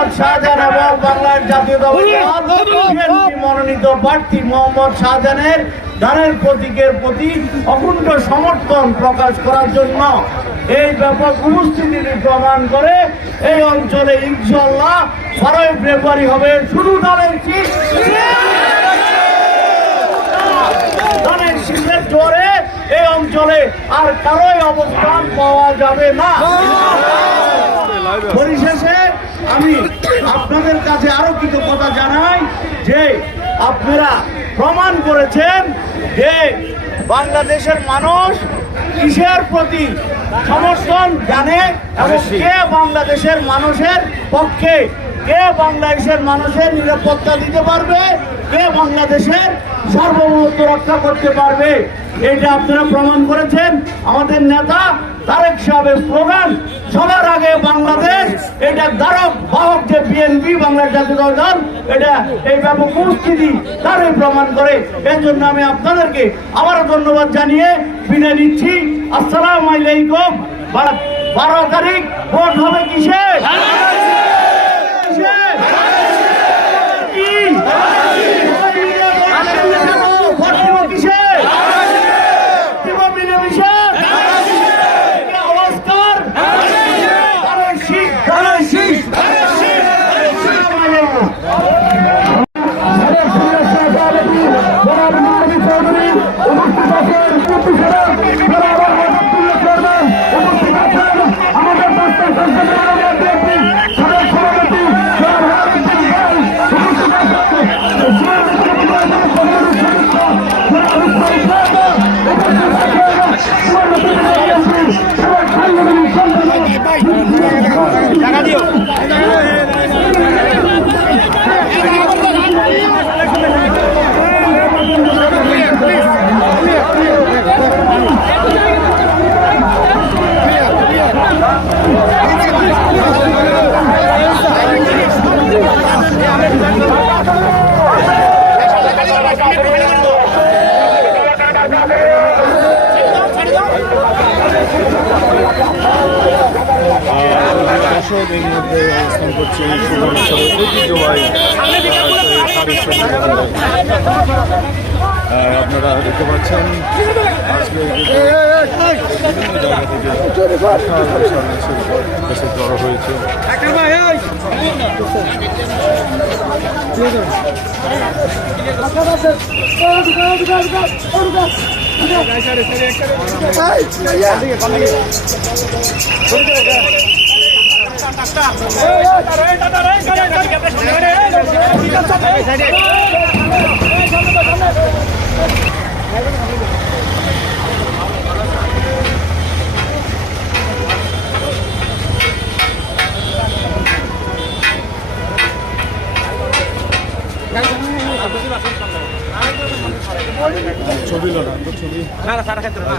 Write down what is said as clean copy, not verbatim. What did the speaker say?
মোহাম্মদ শাহজাহান এবং বাংলার জাতীয়তাবাদী দল বিএনপি মনোনীত প্রার্থী মোহাম্মদ শাহজাহানের দানের প্রতীকের প্রতি অকুণ্ঠ সমর্থন প্রকাশ করার জন্য এই ব্যাপক উপস্থিতির প্রমাণ করে এই অঞ্চলে ইনশাআল্লাহ 12 ফেব্রুয়ারি হবে শুধু দানের শীতের জোরে এই অঞ্চলে আর কারোই অবস্থান পাওয়া যাবে না। পরিশেষে আমি আপনাদের কাছে আরো কিছু কথা জানাই যে আপনারা প্রমাণ করেছেন যে বাংলাদেশের মানুষ কিসের প্রতি সমর্থন জানে এবং কে বাংলাদেশের মানুষের পক্ষে, কে বাংলাদেশের মানুষের নিরাপত্তা দিতে পারবে, কে বাংলাদেশের সার্বভৌমত্ব রক্ষা করতে পারবে, এটা আপনারা প্রমাণ করেছেন। আমাদের নেতা তারেক সাহেবের স্লোগান সবার আগে বাংলাদেশ, এটা ধারক বাহক যে বিএনপি বাংলার জাতীয়তাবাদী দল, এটা এই ব্যাপক উপস্থিতি তারই প্রমাণ করে। এর জন্য আমি আপনাদেরকে আবারও ধন্যবাদ জানিয়ে বিদায় নিচ্ছি। আসসালামু আলাইকুম। 12 তারিখ ভোট হবে কিসে? এই মধ্যে অবস্থান করছে ঐতিহ্যবাহী আপনারা দেখতে পাচ্ছেন আজকে বিভিন্ন জায়গা থেকে জড়ো হয়েছে। ছবি লোনা ছবি না সারা ক্ষেত্রে না